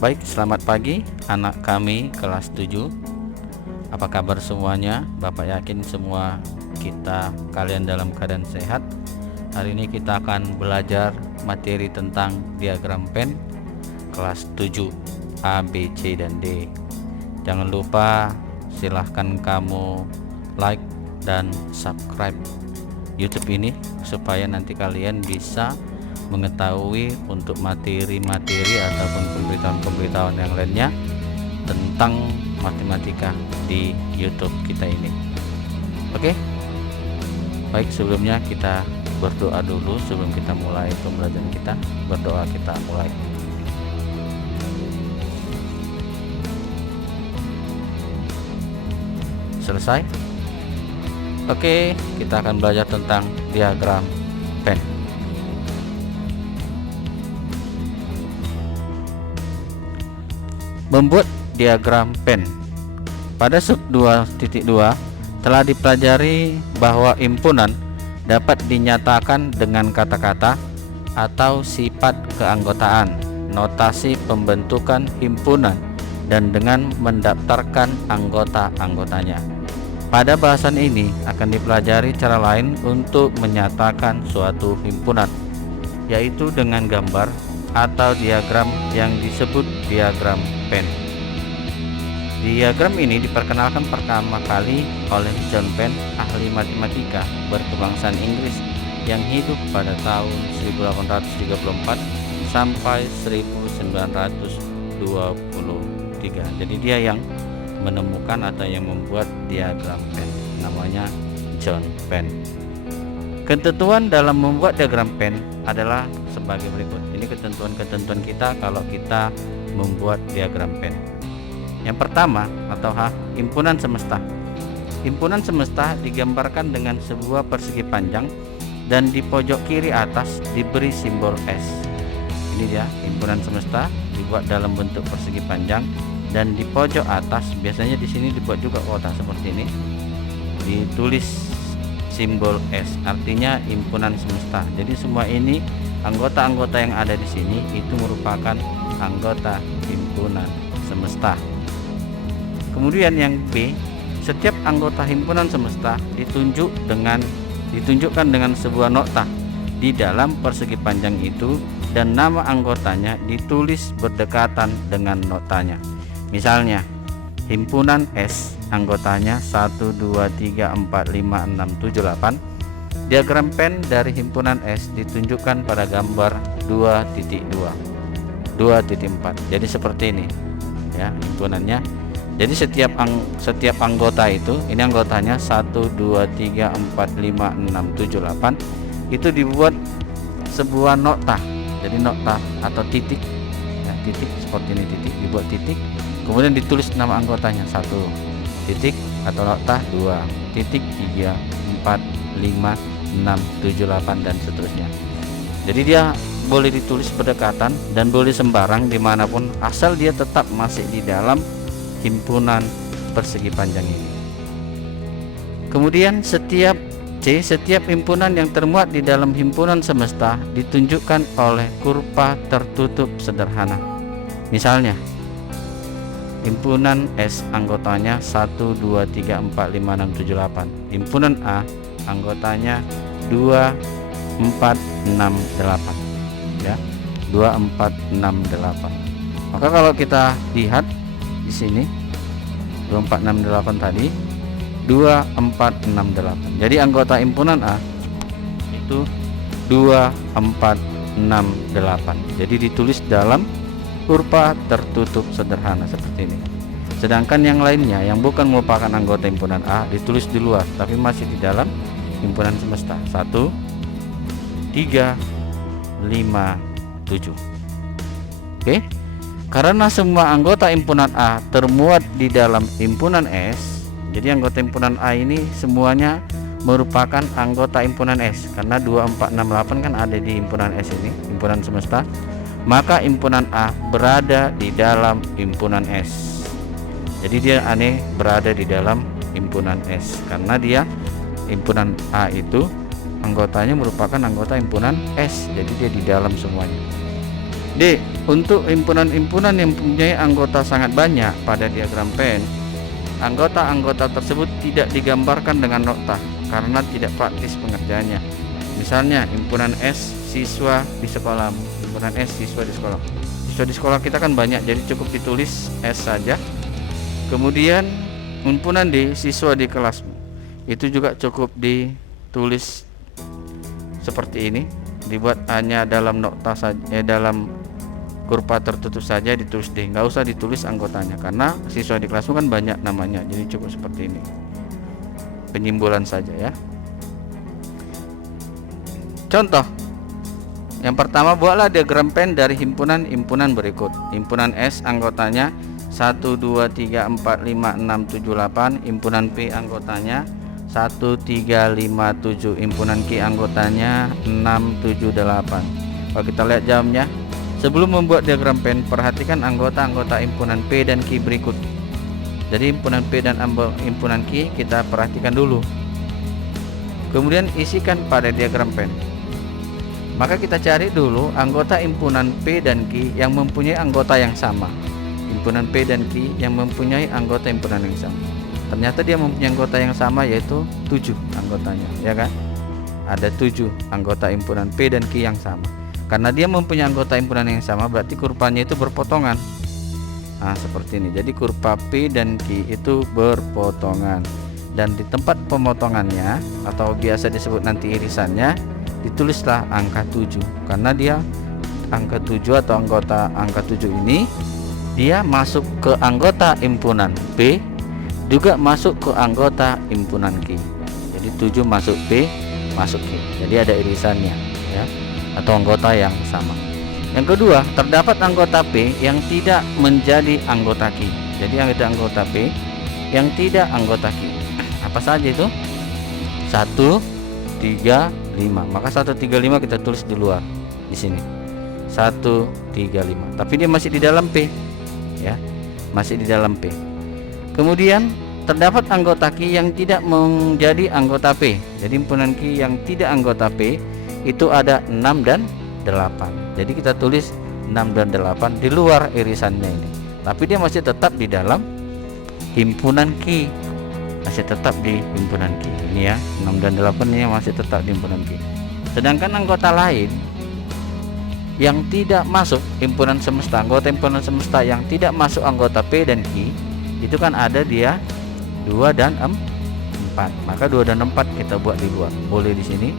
Baik, selamat pagi anak kami kelas 7. Apa kabar semuanya? Bapak yakin semua kalian dalam keadaan sehat. Hari ini kita akan belajar materi tentang diagram pen kelas 7 A, B, C, dan D. Jangan lupa silahkan kamu like dan subscribe YouTube ini supaya nanti kalian bisa mengetahui untuk materi-materi ataupun pemberitahuan-pemberitahuan yang lainnya tentang matematika di YouTube kita ini. Oke? Baik, sebelumnya kita berdoa dulu sebelum kita mulai pembelajaran kita. Berdoa kita mulai. Selesai? Oke, kita akan belajar tentang diagram pen. Membuat diagram pen. Pada sub 2.2 telah dipelajari bahwa himpunan dapat dinyatakan dengan kata-kata atau sifat keanggotaan, notasi pembentukan himpunan, dan dengan mendaftarkan anggota-anggotanya. Pada bahasan ini akan dipelajari cara lain untuk menyatakan suatu himpunan, yaitu dengan gambar atau diagram yang disebut diagram pen. Diagram ini diperkenalkan pertama kali oleh John Penn, ahli matematika berkebangsaan Inggris yang hidup pada tahun 1834 sampai 1923. Jadi dia yang menemukan atau yang membuat diagram pen, namanya John Penn. Ketentuan dalam membuat diagram pen adalah sebagai berikut. Ini ketentuan-ketentuan kita kalau kita membuat diagram pen. Yang pertama atau H, himpunan semesta. Himpunan semesta digambarkan dengan sebuah persegi panjang dan di pojok kiri atas diberi simbol S. Ini dia, himpunan semesta dibuat dalam bentuk persegi panjang dan di pojok atas biasanya di sini dibuat juga kotak seperti ini. Ditulis simbol S, artinya himpunan semesta. Jadi semua ini anggota-anggota yang ada di sini itu merupakan anggota himpunan semesta. Kemudian yang B, setiap anggota himpunan semesta ditunjukkan dengan sebuah nokta di dalam persegi panjang itu dan nama anggotanya ditulis berdekatan dengan noktanya. Misalnya, himpunan S anggotanya 1, 2, 3, 4, 5, 6, 7, 8. Diagram pen dari himpunan S ditunjukkan pada gambar 2.2, 2.4. Jadi seperti ini ya himpunannya. Jadi setiap anggota itu, ini anggotanya 1, 2, 3, 4, 5, 6, 7, 8. Itu dibuat sebuah nokta. Jadi nokta atau titik ya, titik seperti ini, titik dibuat titik. Kemudian ditulis nama anggotanya 1 titik atau nokta, 2 titik, 3, 4, 5, 6, 7, 8 dan seterusnya. Jadi dia boleh ditulis berdekatan dan boleh sembarang dimanapun asal dia tetap masih di dalam himpunan persegi panjang ini. Kemudian setiap himpunan yang termuat di dalam himpunan semesta ditunjukkan oleh kurva tertutup sederhana. Misalnya, himpunan S anggotanya 1, 2, 3, 4, 5, 6, 7, 8. Himpunan A anggotanya 2, 4, 6, 8 ya, 2, 4, 6, 8. Maka kalau kita lihat di sini 2, 4, 6, 8 tadi 2, 4, 6, 8. Jadi anggota himpunan A itu 2, 4, 6, 8. Jadi ditulis dalam kurva tertutup sederhana seperti ini. Sedangkan yang lainnya yang bukan merupakan anggota himpunan A ditulis di luar tapi masih di dalam himpunan semesta. 1, 3, 5, 7. Oke. Karena semua anggota himpunan A termuat di dalam himpunan S, jadi anggota himpunan A ini semuanya merupakan anggota himpunan S. Karena 2, 4, 6, 8 kan ada di himpunan S ini, himpunan semesta. Maka himpunan A berada di dalam himpunan S. Jadi dia berada di dalam himpunan S karena dia himpunan A itu anggotanya merupakan anggota himpunan S. Jadi dia di dalam semuanya. D, Untuk himpunan-himpunan yang mempunyai anggota sangat banyak pada diagram Venn, anggota-anggota tersebut tidak digambarkan dengan nokta karena tidak praktis pengerjaannya. Misalnya himpunan S siswa di sekolah, himpunan S siswa di sekolah. Siswa di sekolah kita kan banyak, jadi cukup ditulis S saja. Kemudian himpunan D siswa di kelasmu, itu juga cukup ditulis seperti ini, dibuat hanya dalam nokta saja, dalam kurva tertutup saja ditulis D, nggak usah ditulis anggotanya karena siswa di kelasmu kan banyak namanya, jadi cukup seperti ini, penyimbolan saja ya. Contoh yang pertama, buatlah diagram Venn dari himpunan-himpunan berikut. Himpunan S anggotanya 1 2 3 4 5 6 7 8, himpunan P anggotanya 1 3 5 7, himpunan Q anggotanya 6 7 8. Kalau kita lihat jamnya, sebelum membuat diagram Venn, perhatikan anggota-anggota himpunan P dan Q berikut. Jadi himpunan P dan himpunan Q kita perhatikan dulu, kemudian isikan pada diagram Venn. Maka kita cari dulu anggota himpunan P dan Q yang mempunyai anggota yang sama. Himpunan P dan Q yang mempunyai anggota himpunan yang sama. Ternyata dia mempunyai anggota yang sama, yaitu 7 anggotanya, ya kan? Ada 7 anggota himpunan P dan Q yang sama. Karena dia mempunyai anggota himpunan yang sama, berarti kurvanya itu berpotongan. Nah, seperti ini. Jadi kurva P dan Q itu berpotongan. Dan di tempat pemotongannya atau biasa disebut nanti irisannya, ditulislah angka 7. Karena dia angka 7 atau angka 7 ini dia masuk ke anggota himpunan P, juga masuk ke anggota himpunan Q. Jadi 7 masuk P, masuk Q. Jadi ada irisannya ya, atau anggota yang sama. Yang kedua, terdapat anggota P yang tidak menjadi anggota Q. Jadi ada anggota P yang tidak anggota Q. Apa saja itu? 1 3 5. Maka 1 3 5 kita tulis di luar di sini. 1 3 5. Tapi dia masih di dalam P. Ya. Masih di dalam P. Kemudian terdapat anggota Q yang tidak menjadi anggota P. Jadi himpunan Q yang tidak anggota P itu ada 6 dan 8. Jadi kita tulis 6 dan 8 di luar irisannya ini. Tapi dia masih tetap di dalam himpunan Q. Masih tetap di himpunan Q. Ini ya, 6 dan 8 ini masih tetap di himpunan Q. Sedangkan anggota lain yang tidak masuk himpunan semesta, anggota himpunan semesta yang tidak masuk anggota P dan Q, itu kan ada dia 2 dan 4. Maka 2 dan 4 kita buat di luar. Boleh di sini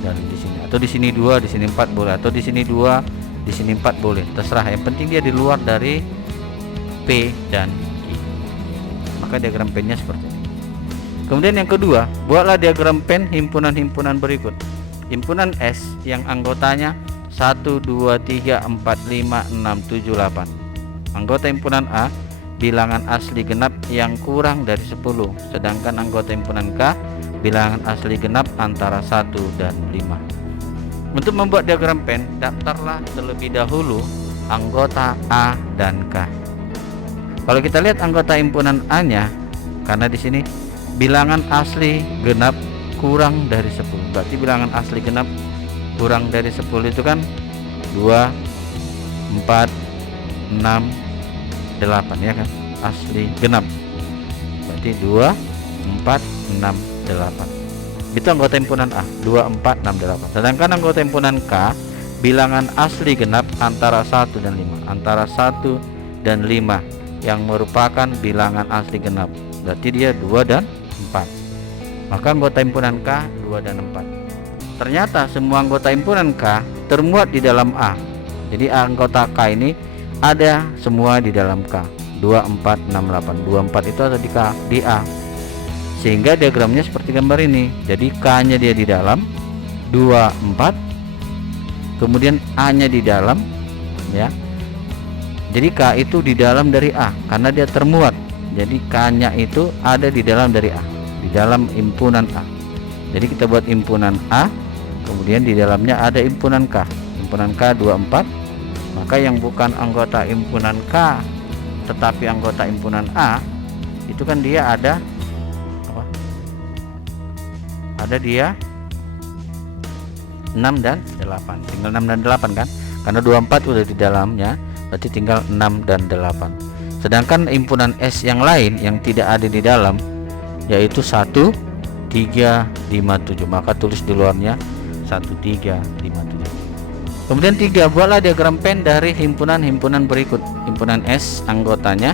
dan di sini, atau di sini 2, di sini 4 boleh, atau di sini 2, di sini 4 boleh. Terserah, yang penting dia di luar dari P dan Q. Maka diagram Venn-nya seperti ini. Kemudian yang kedua, buatlah diagram Venn himpunan-himpunan berikut. Himpunan S yang anggotanya 1 2 3 4 5 6 7 8. Anggota himpunan A bilangan asli genap yang kurang dari 10. Sedangkan anggota himpunan K bilangan asli genap antara 1 dan 5. Untuk membuat diagram Venn, daftarlah terlebih dahulu anggota A dan K. Kalau kita lihat anggota himpunan A-nya, karena di sini bilangan asli genap kurang dari 10. Berarti bilangan asli genap kurang dari 10 itu kan 2 4 6 8 ya kan, asli genap. Berarti 2 4 6 8. Itu anggota himpunan A, 2 4 6 8. Sedangkan anggota himpunan K bilangan asli genap antara 1 dan 5. Antara 1 dan 5 yang merupakan bilangan asli genap. Berarti dia 2 dan 4. Maka anggota himpunan K 2 dan 4. Ternyata semua anggota himpunan K termuat di dalam A. Jadi anggota K ini ada semua di dalam K. 2 4 6 8. 2 4 itu ada di K, di A. Sehingga diagramnya seperti gambar ini. Jadi K-nya dia di dalam 2 4. Kemudian A-nya di dalam ya. Jadi K itu di dalam dari A karena dia termuat. Jadi K-nya itu ada di dalam dari A, di dalam himpunan A. Jadi kita buat himpunan A, kemudian di dalamnya ada himpunan K. Himpunan K 24. Maka yang bukan anggota himpunan K tetapi anggota himpunan A, itu kan dia ada apa? Ada dia 6 dan 8. Tinggal 6 dan 8 kan. karena 24 udah di dalamnya, berarti tinggal 6 dan 8. Sedangkan himpunan S yang lain yang tidak ada di dalam yaitu 1 3 5 7, maka tulis di luarnya 1 3 5 7. Kemudian 3, buatlah diagram Venn dari himpunan-himpunan berikut. Himpunan S anggotanya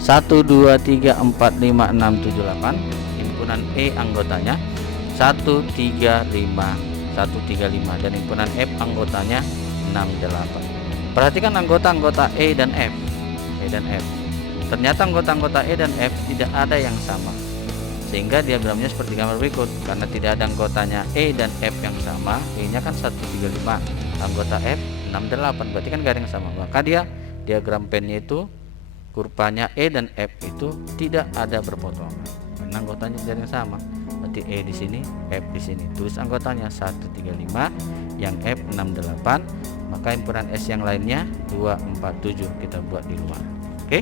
1 2 3 4 5 6 7 8. Himpunan E anggotanya 1 3 5 1 3 5, dan himpunan F anggotanya 6 8. Perhatikan anggota-anggota E dan F. Ternyata anggota-anggota E dan F tidak ada yang sama, sehingga diagramnya seperti gambar berikut. Karena tidak ada anggotanya E dan F yang sama, E nya kan 1 3 5, anggota F 6 8, berarti kan gak ada yang sama. Maka dia diagram Venn-nya itu kurvanya E dan F itu tidak ada berpotongan karena anggotanya tidak ada yang sama. Berarti E di sini, F di sini. Tulis anggotanya 1 3 5, yang F 6 8, maka himpunan S yang lainnya 2 4 7 kita buat di luar. Oke.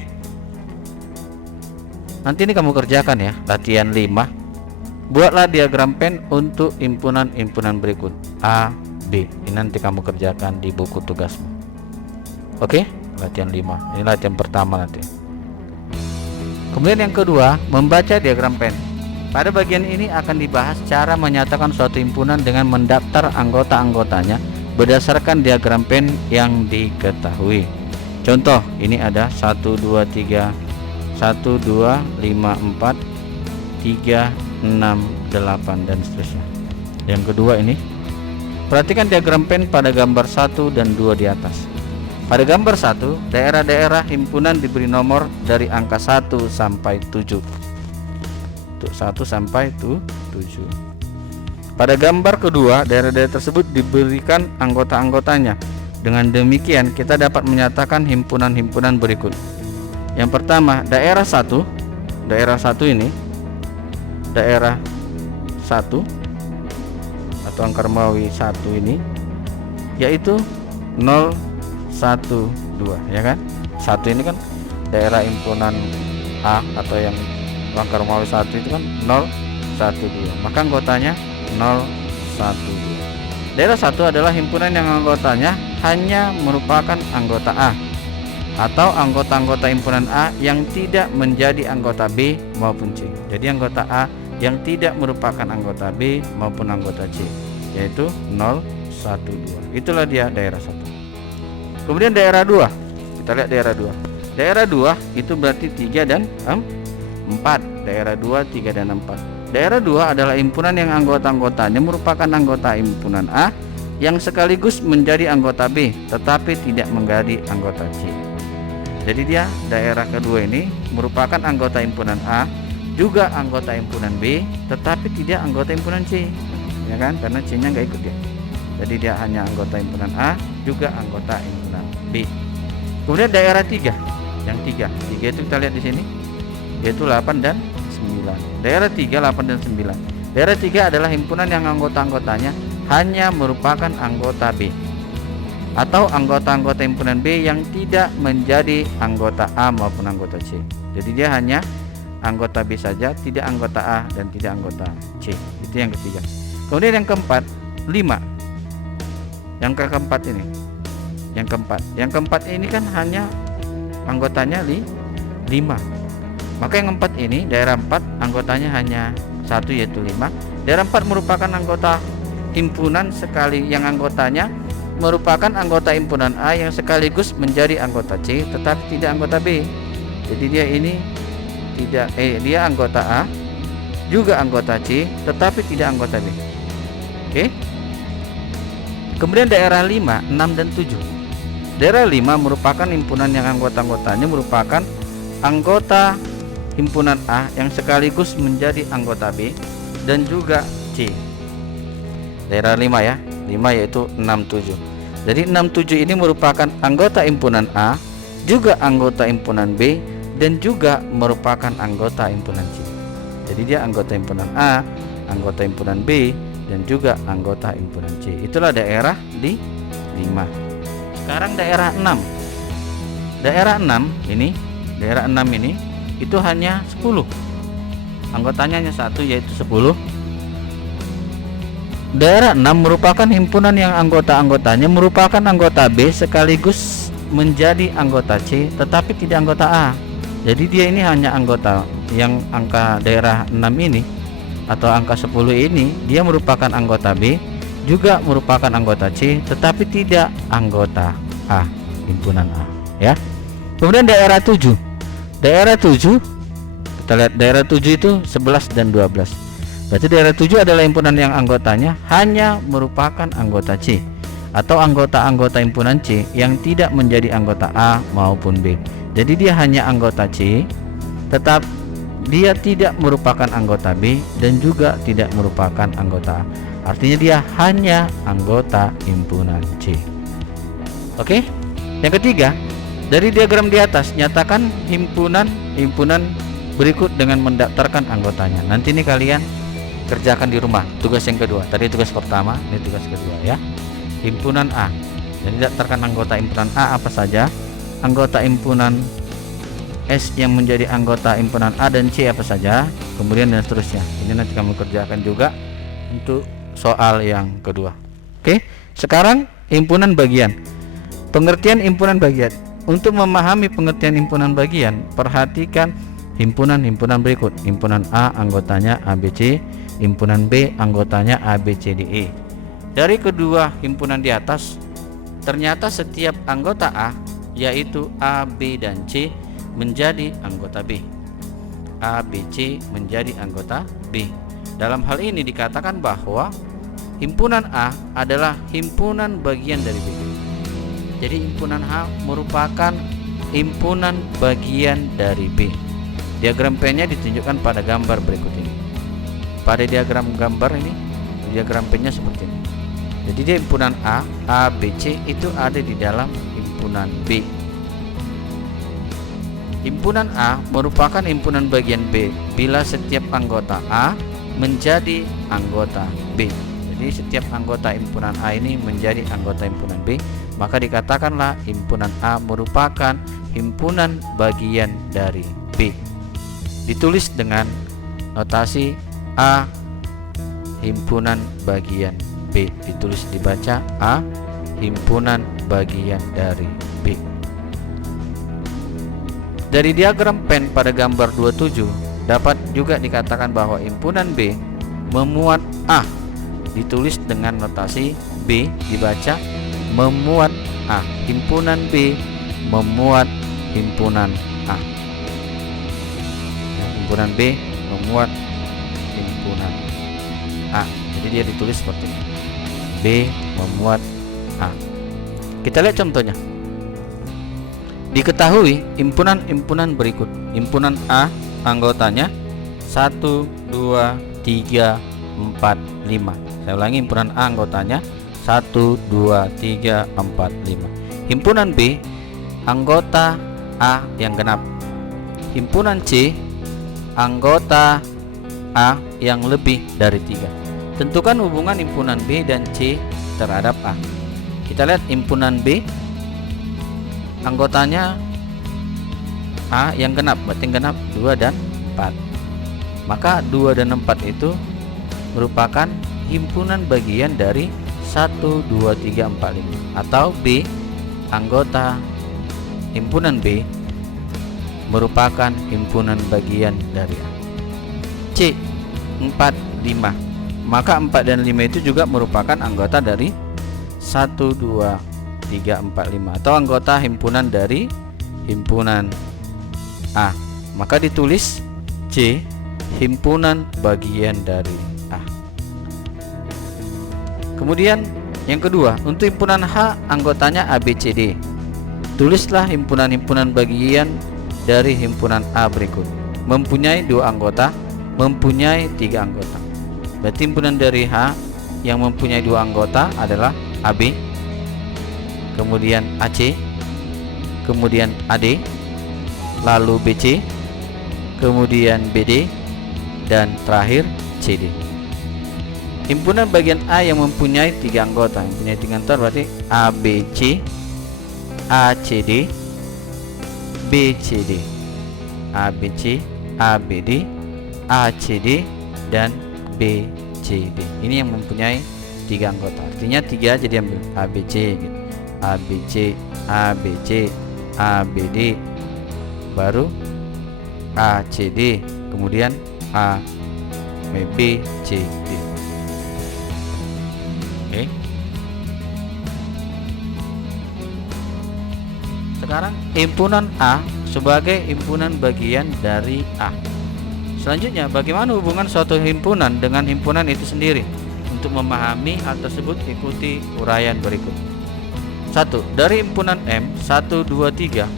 Nanti ini kamu kerjakan ya, latihan 5. Buatlah diagram Venn untuk himpunan-himpunan berikut A, B. Ini nanti kamu kerjakan di buku tugasmu. Oke, latihan 5. Ini latihan pertama nanti. Kemudian yang kedua, membaca diagram Venn. Pada bagian ini akan dibahas cara menyatakan suatu himpunan dengan mendaftar anggota-anggotanya berdasarkan diagram Venn yang diketahui. Contoh, ini ada 1 2 3 1 2 5 4 3 6 8 dan seterusnya. Yang kedua ini, perhatikan diagram Venn pada gambar 1 dan 2 di atas. Pada gambar 1, daerah-daerah himpunan diberi nomor dari angka 1 sampai 7. Untuk 1 sampai 7. Pada gambar kedua, daerah-daerah tersebut diberikan anggota-anggotanya. Dengan demikian kita dapat menyatakan himpunan-himpunan berikut. Yang pertama, daerah 1. Daerah 1 ini, daerah 1 atau angka Romawi 1 ini yaitu 0 1 2, ya kan? 1 ini kan daerah himpunan A atau yang angka Romawi 1 itu kan 0 1 2. Maka anggotanya 0 1 2. Daerah 1 adalah himpunan yang anggotanya hanya merupakan anggota A atau anggota-anggota himpunan A yang tidak menjadi anggota B maupun C. Jadi anggota A yang tidak merupakan anggota B maupun anggota C, yaitu 0 1 2. Itulah dia daerah 1. Kemudian daerah 2. Kita lihat daerah 2. Daerah 2 itu berarti 3 dan 4. Daerah 2 3 dan 4. Daerah 2 adalah himpunan yang anggota-anggotanya merupakan anggota himpunan A yang sekaligus menjadi anggota B tetapi tidak menjadi anggota C. Jadi dia daerah kedua ini merupakan anggota himpunan A, juga anggota himpunan B, tetapi tidak anggota himpunan C, ya kan? Karena C-nya nggak ikut dia. Jadi dia hanya anggota himpunan A, juga anggota himpunan B. Kemudian daerah 3, yang 3 itu kita lihat di sini, yaitu 8 dan 9. Daerah 3, 8 dan 9. Daerah 3 adalah himpunan yang anggota-anggotanya hanya merupakan anggota B atau anggota-anggota himpunan B yang tidak menjadi anggota A maupun anggota C. Jadi dia hanya anggota B saja, tidak anggota A dan tidak anggota C. Itu yang ketiga. Kemudian yang keempat, 5. Yang keempat ini, yang keempat ini kan hanya anggotanya 5. Maka yang 4 ini, daerah 4 anggotanya hanya 1 yaitu 5. Daerah 4 merupakan anggota himpunan sekali yang anggotanya merupakan anggota himpunan A yang sekaligus menjadi anggota C tetapi tidak anggota B. Jadi dia ini tidak dia anggota A, juga anggota C tetapi tidak anggota B. Oke. Kemudian daerah 5, 6 dan 7. Daerah 5 merupakan himpunan yang anggota-anggotanya merupakan anggota himpunan A yang sekaligus menjadi anggota B dan juga C. Daerah 5 ya, 5 yaitu 6 7. Jadi 6 7 ini merupakan anggota himpunan A, juga anggota himpunan B dan juga merupakan anggota himpunan C. Jadi dia anggota himpunan A, anggota himpunan B dan juga anggota himpunan C. Itulah daerah di 5. Sekarang daerah 6. Daerah 6 ini, daerah 6 ini itu hanya 10. Anggotanya hanya 1 yaitu 10. daerah 6 merupakan himpunan yang anggota-anggotanya merupakan anggota B sekaligus menjadi anggota C tetapi tidak anggota A. Jadi dia ini hanya anggota yang angka daerah 6 ini atau angka 10 ini, dia merupakan anggota B, juga merupakan anggota C tetapi tidak anggota A, himpunan A, ya. Kemudian daerah 7. Daerah 7, kita lihat daerah 7 itu 11 dan 12. Berarti daerah 7 adalah himpunan yang anggotanya hanya merupakan anggota C atau anggota-anggota himpunan C yang tidak menjadi anggota A maupun B. Jadi dia hanya anggota C, tetap dia tidak merupakan anggota B dan juga tidak merupakan anggota A. Artinya dia hanya anggota himpunan C. Oke. Yang ketiga, dari diagram di atas nyatakan himpunan berikut dengan mendaftarkan anggotanya. Nanti ini kalian kerjakan di rumah. Tugas yang kedua. Tadi tugas pertama, ini tugas kedua ya. Himpunan A. Jadi daftarkan anggota himpunan A apa saja. Anggota himpunan S yang menjadi anggota himpunan A dan C apa saja. Kemudian dan seterusnya. Ini nanti kamu kerjakan juga untuk soal yang kedua. Oke. Sekarang himpunan bagian. Pengertian himpunan bagian. Untuk memahami pengertian himpunan bagian, perhatikan himpunan-himpunan berikut. Himpunan A anggotanya ABC, himpunan B anggotanya ABCDE. Dari kedua himpunan di atas, ternyata setiap anggota A, yaitu A, B, dan C, menjadi anggota B. A, B, C menjadi anggota B. Dalam hal ini dikatakan bahwa himpunan A adalah himpunan bagian dari B. Jadi himpunan A merupakan himpunan bagian dari B. Diagram P-nya ditunjukkan pada gambar berikut ini. Pada diagram gambar ini, diagram P-nya seperti ini. Jadi dia himpunan A, B, C itu ada di dalam himpunan B. Himpunan A merupakan himpunan bagian B bila setiap anggota A menjadi anggota B. Jadi setiap anggota himpunan A ini menjadi anggota himpunan B, maka dikatakanlah himpunan A merupakan himpunan bagian dari B. Ditulis dengan notasi A himpunan bagian B, ditulis dibaca A himpunan bagian dari B. Dari diagram pen pada gambar 27 dapat juga dikatakan bahwa himpunan B memuat A, ditulis dengan notasi B, dibaca memuat A. Himpunan B memuat himpunan A. Himpunan B memuat himpunan A. Jadi dia ditulis seperti ini. B memuat A. Kita lihat contohnya. Diketahui himpunan-himpunan berikut. Himpunan A anggotanya 1, 2, 3, 4, 5. Saya ulangi, himpunan A anggotanya 1, 2, 3, 4, 5. Himpunan B anggota A yang genap. Himpunan C anggota A yang lebih dari 3. Tentukan hubungan himpunan B dan C terhadap A. Kita lihat himpunan B anggotanya A yang genap, berarti genap 2 dan 4. Maka 2 dan 4 itu merupakan himpunan bagian dari 1, 2, 3, 4, 5. Atau B anggota himpunan B merupakan himpunan bagian dari A. C 4, 5. Maka 4 dan 5 itu juga merupakan anggota dari 1, 2, 3, 4, 5 atau anggota himpunan dari himpunan A. Maka ditulis C himpunan bagian dari A. Kemudian yang kedua, untuk himpunan H anggotanya ABCD. Tulislah himpunan-himpunan bagian dari himpunan A berikut. Mempunyai 2 anggota, mempunyai 3 anggota. Berarti himpunan dari H yang mempunyai 2 anggota adalah AB, kemudian AC, kemudian AD, lalu BC, kemudian BD, dan terakhir CD. Himpunan bagian A yang mempunyai 3 anggota, mempunyai 3 anggota berarti ABC, ACD, BCD. ABC, ABD, ACD, dan BCD. Ini yang mempunyai 3 anggota. Artinya 3 aja diambil, ABC gitu. ABC, ABC, ABD, baru ACD, kemudian A, B, C, D. Oke. Sekarang himpunan A sebagai himpunan bagian dari A. Selanjutnya, bagaimana hubungan suatu himpunan dengan himpunan itu sendiri? Untuk memahami hal tersebut, ikuti uraian berikut. 1. Dari himpunan M 1, 2, 3.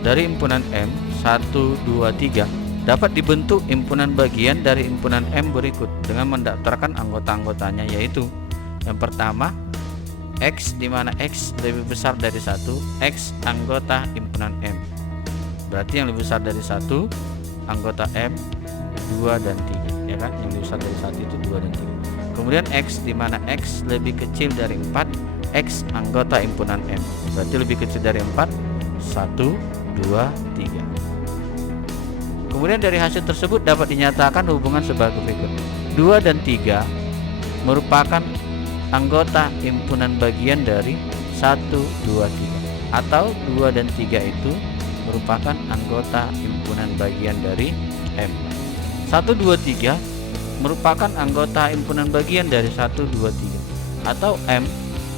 Dari himpunan M 1, 2, 3 dapat dibentuk himpunan bagian dari himpunan M berikut dengan mendaftarkan anggota-anggotanya, yaitu yang pertama X, di mana X lebih besar dari 1, X anggota himpunan M. Berarti yang lebih besar dari 1 anggota M 2 dan 3, ya kan? Yang lebih besar dari 1 itu 2 dan 3. Kemudian X, di mana X lebih kecil dari 4, X anggota himpunan M. Berarti lebih kecil dari 4, 1, 2, 3. Kemudian dari hasil tersebut dapat dinyatakan hubungan sebagai berikut. 2 dan 3 merupakan anggota himpunan bagian dari 1, 2, 3. Atau 2 dan 3 itu merupakan anggota himpunan bagian dari M. 1, 2, 3 merupakan anggota himpunan bagian dari 1, 2, 3. Atau M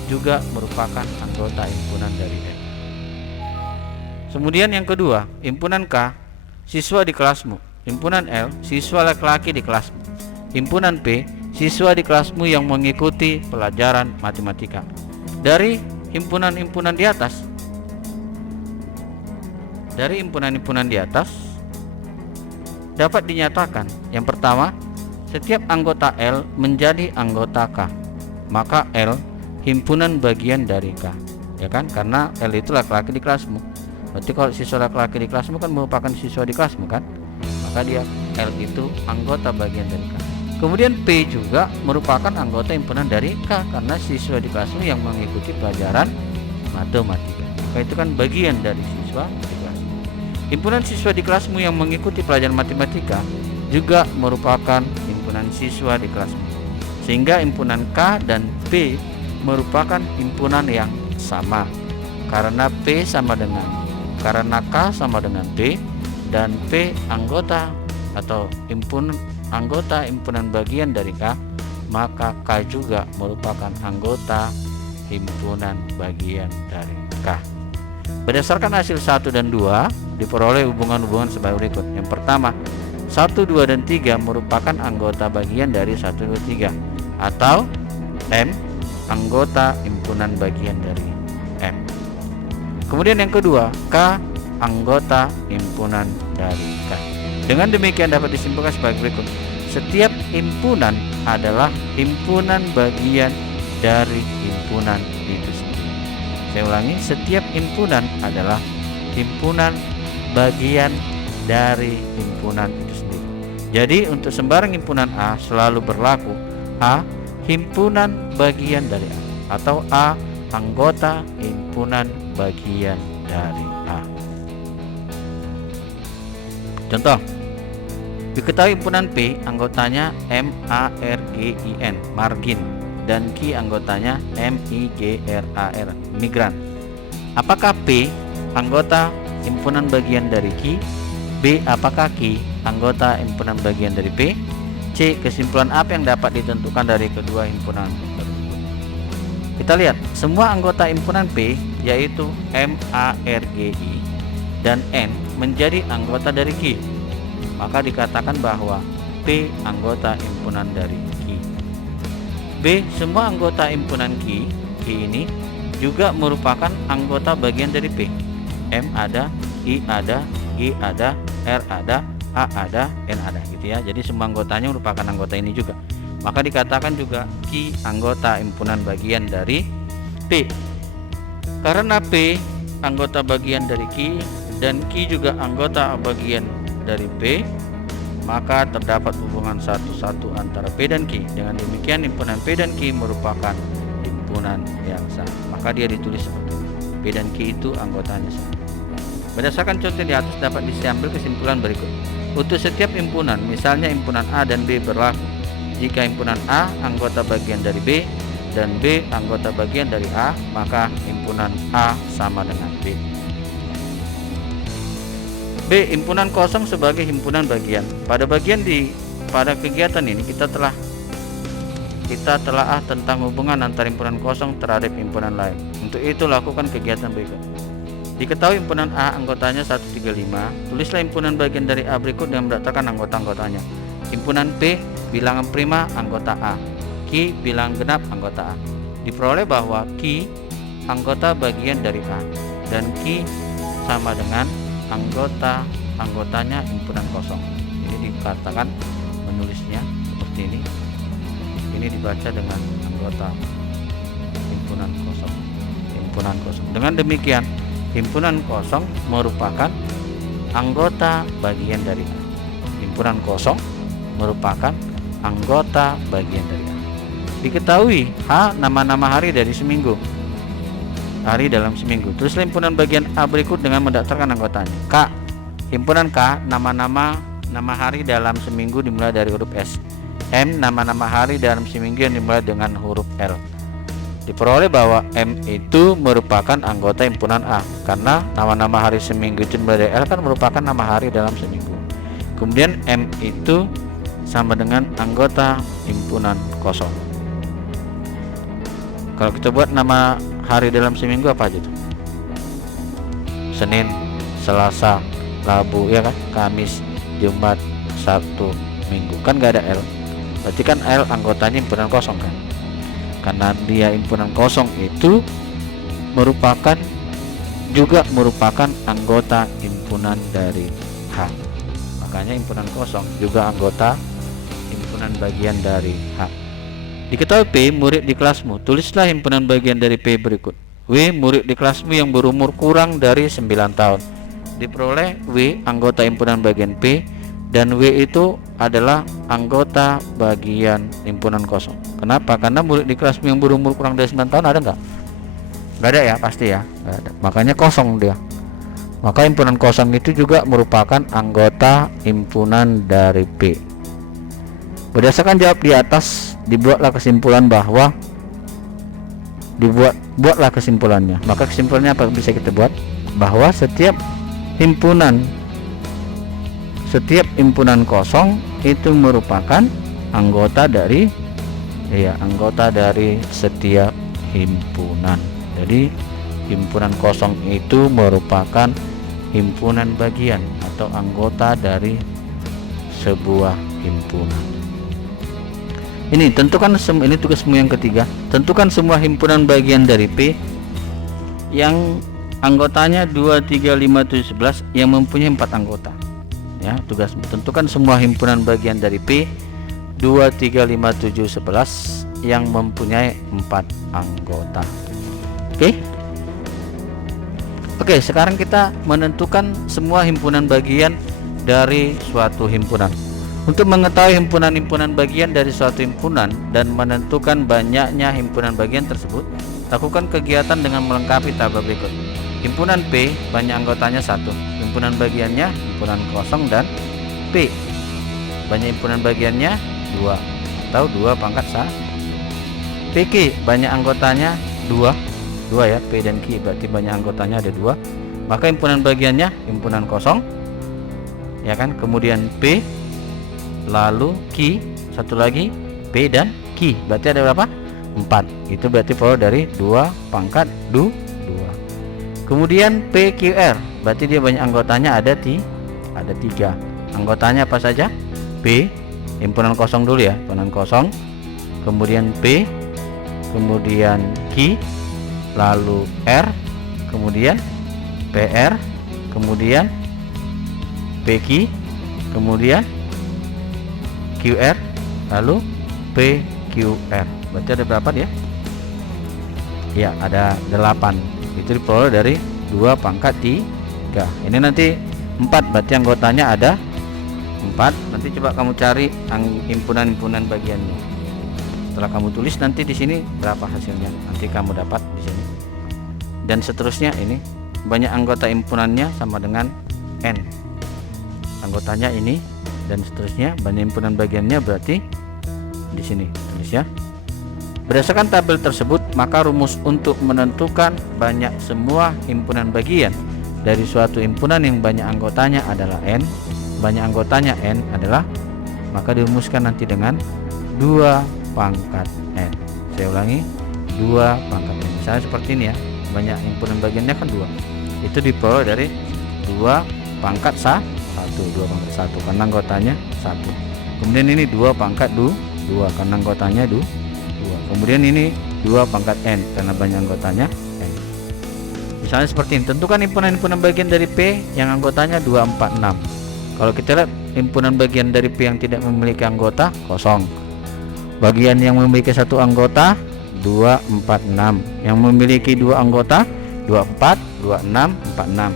juga merupakan anggota himpunan dari M. Kemudian yang kedua, himpunan K, siswa di kelasmu. Himpunan L, siswa laki-laki di kelasmu. Himpunan P, siswa di kelasmu yang mengikuti pelajaran matematika. Dari himpunan-himpunan di atas, dapat dinyatakan yang pertama, setiap anggota L menjadi anggota K, maka L himpunan bagian dari K, ya kan? Karena L itu laki-laki di kelasmu. Berarti kalau siswa laki-laki di kelasmu kan merupakan siswa di kelasmu kan, maka dia L itu anggota bagian dari K. Kemudian P juga merupakan anggota himpunan dari K karena siswa di kelasmu yang mengikuti pelajaran matematika, maka itu kan bagian dari siswa di kelasmu. Himpunan siswa di kelasmu yang mengikuti pelajaran matematika juga merupakan himpunan siswa di kelasmu, sehingga himpunan K dan P merupakan himpunan yang sama karena K sama dengan P dan P anggota atau anggota himpunan bagian dari K, maka K juga merupakan anggota himpunan bagian dari K. Berdasarkan hasil 1 dan 2 diperoleh hubungan-hubungan sebagai berikut. Yang pertama, 1, 2, dan 3 merupakan anggota bagian dari 1, 2, 3 atau M anggota himpunan bagian dari M. Kemudian yang kedua, K anggota himpunan dari K. Dengan demikian dapat disimpulkan sebagai berikut. Setiap himpunan adalah himpunan bagian dari himpunan itu sendiri. Saya ulangi, setiap himpunan adalah himpunan bagian dari himpunan itu sendiri. Jadi untuk sembarang himpunan A selalu berlaku A himpunan bagian dari A atau A anggota himpunan bagian dari A. Contoh, diketahui himpunan P anggotanya MARGIN, margin, dan Q anggotanya MIGRAR, migran. Apakah P anggota himpunan bagian dari Q? B. Apakah Q anggota himpunan bagian dari P? C. Kesimpulan apa yang dapat ditentukan dari kedua himpunan tersebut? Kita lihat, semua anggota himpunan P yaitu MARGI dan N menjadi anggota dari Q, maka dikatakan bahwa P anggota himpunan dari Q. B. Semua anggota himpunan Q ini juga merupakan anggota bagian dari P. M ada, I ada, G ada, R ada, A ada, N ada, gitu ya. Jadi semua anggotanya merupakan anggota ini juga, maka dikatakan juga Q anggota himpunan bagian dari P. Karena P anggota bagian dari Q dan Q juga anggota bagian dari P, maka terdapat hubungan satu-satu antara P dan Q. Dengan demikian himpunan P dan Q merupakan himpunan yang sama, maka dia ditulis seperti ini. P dan Q itu anggotanya sama. Berdasarkan contoh di atas dapat diambil kesimpulan berikut. Untuk setiap himpunan, misalnya himpunan A dan B berlaku, Jika himpunan A anggota bagian dari B dan B anggota bagian dari A, maka himpunan A sama dengan B. B. Himpunan kosong sebagai himpunan bagian. Pada kegiatan ini kita telah tentang hubungan antara himpunan kosong terhadap himpunan lain. Untuk itu lakukan kegiatan berikut. Diketahui himpunan A anggotanya 135, tulislah himpunan bagian dari A berikut dengan mendaftarkan anggota-anggotanya. Himpunan P bilangan prima anggota A, Q bilangan genap anggota A. Diperoleh bahwa Q anggota bagian dari A dan Q sama dengan anggotanya himpunan kosong. Ini dikatakan menulisnya seperti ini. Ini dibaca dengan anggota himpunan kosong. Dengan demikian, himpunan kosong merupakan anggota bagian dari A. Himpunan kosong merupakan anggota bagian dari A. Diketahui H nama-nama hari dari seminggu. Hari dalam seminggu. Tulislah himpunan bagian A berikut dengan mendaftarkan anggotanya. K. Himpunan K nama hari dalam seminggu dimulai dari huruf S. M nama-nama hari dalam seminggu yang dimulai dengan huruf L. Diperoleh bahwa M itu merupakan anggota himpunan A karena nama-nama hari seminggu itu dimulai dari L kan merupakan nama hari dalam seminggu. Kemudian M itu sama dengan anggota himpunan kosong. Kalau kita buat nama hari dalam seminggu apa aja tuh? Senin, Selasa, Rabu, ya kan? Kamis, Jumat, Sabtu, Minggu. Kan nggak ada L. Berarti kan L anggotanya himpunan kosong kan? Karena dia himpunan kosong itu juga merupakan anggota himpunan dari H. Makanya himpunan kosong juga anggota himpunan bagian dari H. Diketahui P murid di kelasmu, tulislah himpunan bagian dari P berikut. W murid di kelasmu yang berumur kurang dari 9 tahun. Diperoleh W anggota himpunan bagian P dan W itu adalah anggota bagian himpunan kosong. Kenapa? Karena murid di kelasmu yang berumur kurang dari 9 tahun ada nggak? Nggak ada ya, pasti ya, nggak ada. Makanya kosong dia. Maka himpunan kosong itu juga merupakan anggota himpunan dari P. Berdasarkan jawab di atas, buatlah kesimpulannya. Maka kesimpulannya apa bisa kita buat? Bahwa setiap himpunan kosong itu merupakan anggota dari setiap himpunan. Jadi himpunan kosong itu merupakan himpunan bagian atau anggota dari sebuah himpunan. Ini tentukan ini tugasmu yang ketiga. Tentukan semua himpunan bagian dari P yang anggotanya 2, 3, 5, 7, 11 yang mempunyai 4 anggota. Ya, tugasmu tentukan semua himpunan bagian dari P 2, 3, 5, 7, 11 yang mempunyai 4 anggota. Oke, sekarang kita menentukan semua himpunan bagian dari suatu himpunan. Untuk mengetahui himpunan-himpunan bagian dari suatu himpunan dan menentukan banyaknya himpunan bagian tersebut, lakukan kegiatan dengan melengkapi tabel berikut. Himpunan P banyak anggotanya 1, himpunan bagiannya himpunan kosong dan P banyak himpunan bagiannya 2 atau 2 pangkat 1. PQ banyak anggotanya 2 ya, P dan Q berarti banyak anggotanya ada 2, maka himpunan bagiannya himpunan kosong, ya kan. Kemudian P, lalu Q, satu lagi P dan Q, berarti ada berapa? 4. Itu berarti pola dari 2 pangkat 2. Kemudian PQR berarti dia banyak anggotanya ada 3. Anggotanya apa saja? P himpunan kosong dulu ya, himpunan kosong, kemudian P, kemudian Q, lalu R, kemudian PR, kemudian PQ, kemudian QR, lalu PQR. Berarti ada berapa dia? Ya, ada 8. Itu diperoleh dari 2 pangkat 3. Ini nanti 4, berarti anggotanya ada 4. Nanti coba kamu cari himpunan-himpunan bagiannya. Setelah kamu tulis nanti di sini berapa hasilnya, nanti kamu dapat di sini. Dan seterusnya, ini banyak anggota himpunannya sama dengan N. Anggotanya ini dan seterusnya, banyak himpunan bagiannya berarti di sini tulis ya. Berdasarkan tabel tersebut, maka rumus untuk menentukan banyak semua himpunan bagian dari suatu himpunan yang banyak anggotanya adalah n, banyak anggotanya n adalah, maka dirumuskan nanti dengan 2 pangkat n. Saya ulangi, 2 pangkat n. Misalnya seperti ini ya, banyak himpunan bagiannya kan 2. Itu diperoleh dari 2 pangkat 1, 2 pangkat 1 karena anggotanya 1. Kemudian ini 2 pangkat 2 karena anggotanya 2. Kemudian ini 2 pangkat n karena banyak anggotanya n. Misalnya seperti ini, tentukan himpunan-himpunan bagian dari P yang anggotanya 2, 4, 6. Kalau kita lihat himpunan bagian dari P yang tidak memiliki anggota, kosong. Bagian yang memiliki 1 anggota 2, 4, 6. Yang memiliki 2 anggota 2, 4, 2, 6, 4, 6.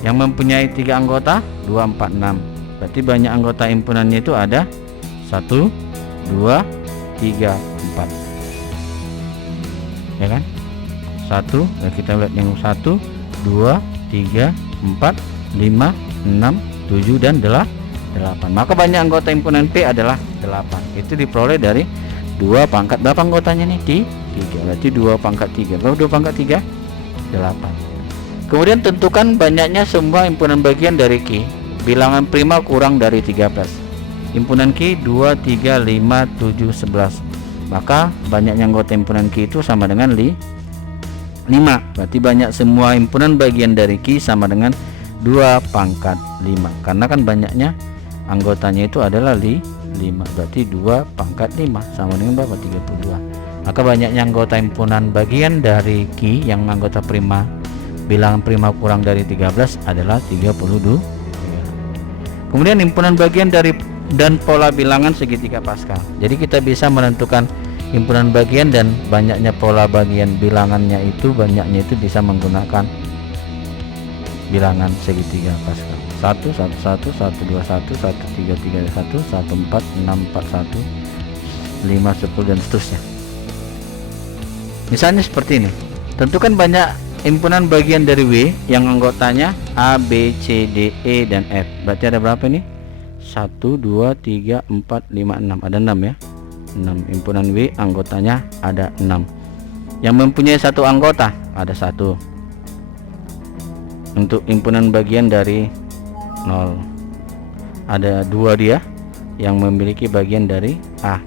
Yang mempunyai 3 anggota 2, 4, 6. Berarti banyak anggota himpunannya itu ada 1, 2, 3, 4. Ya kan? 1, ya kita lihat yang 1, 2, 3, 4, 5, 6, 7 dan 8. Maka banyak anggota himpunan P adalah 8. Itu diperoleh dari 2 pangkat berapa anggotanya nih? 3. Berarti 2 pangkat 3. Berapa 2 pangkat 3? 8. Kemudian tentukan banyaknya semua himpunan bagian dari Q. Bilangan prima kurang dari 13. Himpunan Q 2, 3, 5, 7, 11. Maka banyaknya anggota himpunan Q itu sama dengan 5. Berarti banyak semua himpunan bagian dari Q sama dengan 2 pangkat 5. Karena kan banyaknya anggotanya itu adalah 5. Berarti 2 pangkat 5 sama dengan berapa? 32. Maka banyaknya anggota himpunan bagian dari Q yang anggota prima bilangan prima kurang dari 13 adalah 32. Kemudian himpunan bagian dari dan pola bilangan segitiga Pascal. Jadi kita bisa menentukan himpunan bagian dan banyaknya pola bagian bilangannya itu, banyaknya itu bisa menggunakan bilangan segitiga Pascal. 1, 1, 1, 1, 2, 1, 1, 3, 3, 1, 1, 4, 6, 4, 1, 5, 10 dan seterusnya. Misalnya seperti ini. Tentukan banyak himpunan bagian dari W yang anggotanya A, B, C, D, E, dan F. Berarti ada berapa ini? 1, 2, 3, 4, 5, 6. Ada 6 ya. 6 himpunan W anggotanya ada 6. Yang mempunyai 1 anggota ada 1. Untuk himpunan bagian dari 0 ada 2 dia yang memiliki bagian dari A.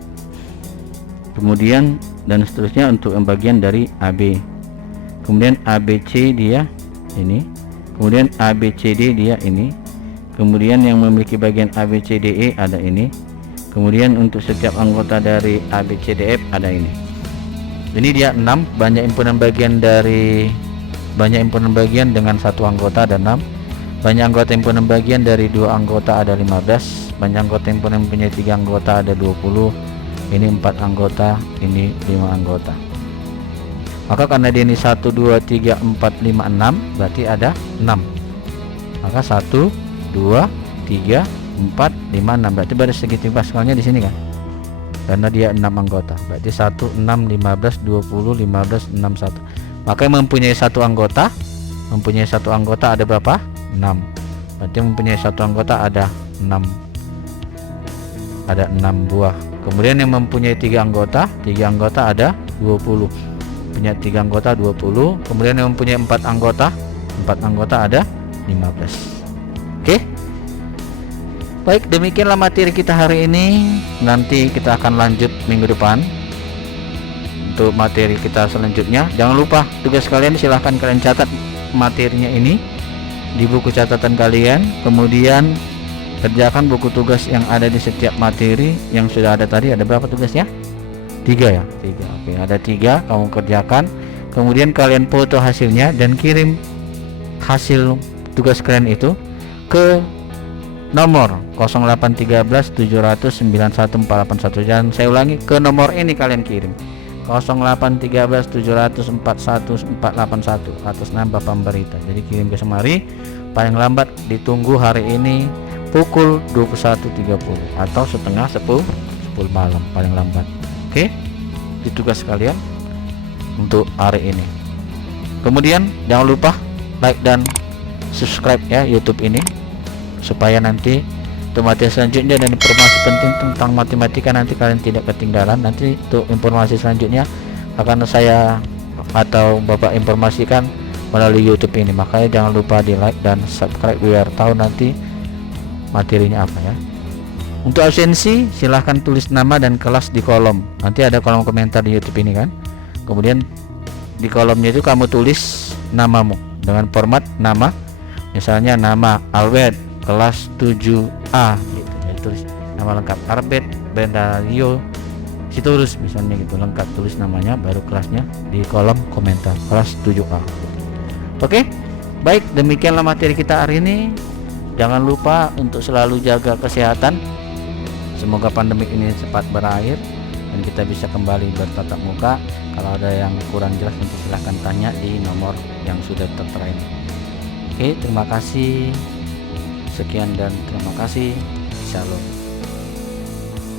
Kemudian dan seterusnya untuk yang bagian dari AB. Kemudian ABC dia ini, kemudian ABCD dia ini, kemudian yang memiliki bagian ABCDE ada ini, kemudian untuk setiap anggota dari ABCDF ada ini. Ini dia 6. Banyak himpunan bagian dengan 1 anggota ada 6. Banyak anggota himpunan bagian dari 2 anggota ada 15. Banyak anggota himpunan mempunyai 3 anggota ada 20. Ini 4 anggota, ini 5 anggota. Maka karena dia ini 1, 2, 3, 4, 5, 6, berarti ada 6. Maka 1, 2, 3, 4, 5, 6. Berarti baris segitiga Pascalnya di sini kan? Karena dia 6 anggota. Berarti 1, 6, 15, 20, 15, 6, 1. Maka yang mempunyai 1 anggota, ada berapa? 6. Berarti mempunyai 1 anggota ada 6. Ada 6 buah. Kemudian yang mempunyai 3 anggota ada 20. Punya 3 anggota 20. Kemudian yang mempunyai 4 anggota ada 15. Oke. Baik, demikianlah materi kita hari ini. Nanti kita akan lanjut minggu depan untuk materi kita selanjutnya. Jangan lupa tugas kalian, silahkan kalian catat materinya ini di buku catatan kalian. Kemudian kerjakan buku tugas yang ada di setiap materi yang sudah ada tadi. Ada berapa tugasnya? 3 ya? 3. Oke, ada 3 kamu kerjakan. Kemudian kalian foto hasilnya dan kirim hasil tugas kalian itu ke nomor 0813 700 91481. Dan saya ulangi, ke nomor ini kalian kirim 0813 700 41481 atas nama Bapak Berita. Jadi kirim ke semari, paling lambat ditunggu hari ini pukul 21.30 atau setengah 10 malam paling lambat. Oke, itu tugas kalian untuk hari ini. Kemudian jangan lupa like dan subscribe ya YouTube ini, supaya nanti untuk materi selanjutnya dan informasi penting tentang matematika nanti kalian tidak ketinggalan. Nanti untuk informasi selanjutnya akan saya atau Bapak informasikan melalui YouTube ini, makanya jangan lupa di like dan subscribe biar tahu nanti materinya apa ya. Untuk absensi silahkan tulis nama dan kelas di kolom, nanti ada kolom komentar di YouTube ini kan. Kemudian di kolomnya itu kamu tulis namamu dengan format nama, misalnya nama Albert kelas 7A gitu ya, tulis nama lengkap Albert Bendario Sitorus misalnya gitu, lengkap tulis namanya baru kelasnya di kolom komentar kelas 7A. Oke, baik, demikianlah materi kita hari ini. Jangan lupa untuk selalu jaga kesehatan. Semoga pandemi ini cepat berakhir dan kita bisa kembali bertatap muka. Kalau ada yang kurang jelas nanti silahkan tanya di nomor yang sudah tertera ini. Oke, terima kasih. Sekian dan terima kasih. Shalom.